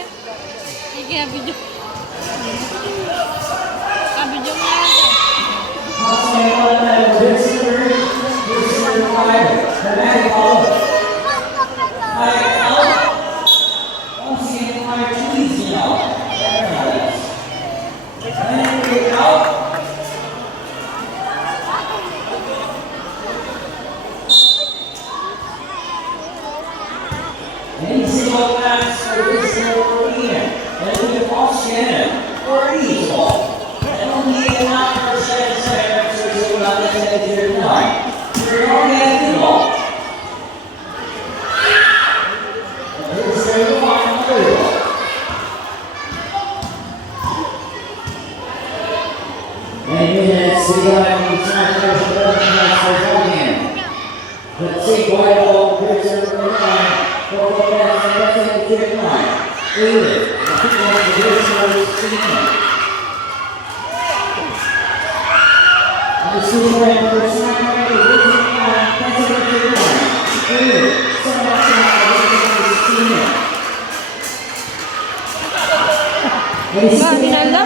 eh. Sige, video. Video mo yan eh. Any single pass for this arena, and we have lost Shannon or Easel. And only 89% seconds or so not the head here tonight. We're already at the ball. Here's the final third. And minutes to go and time for the again. Let's see why all picks are going for the best and that's in the kick line. David, the football for this one is Stephen. And the super line for the second line, that's in the kick line. David, second outside, this is Stephen. And he's Ba, dinala?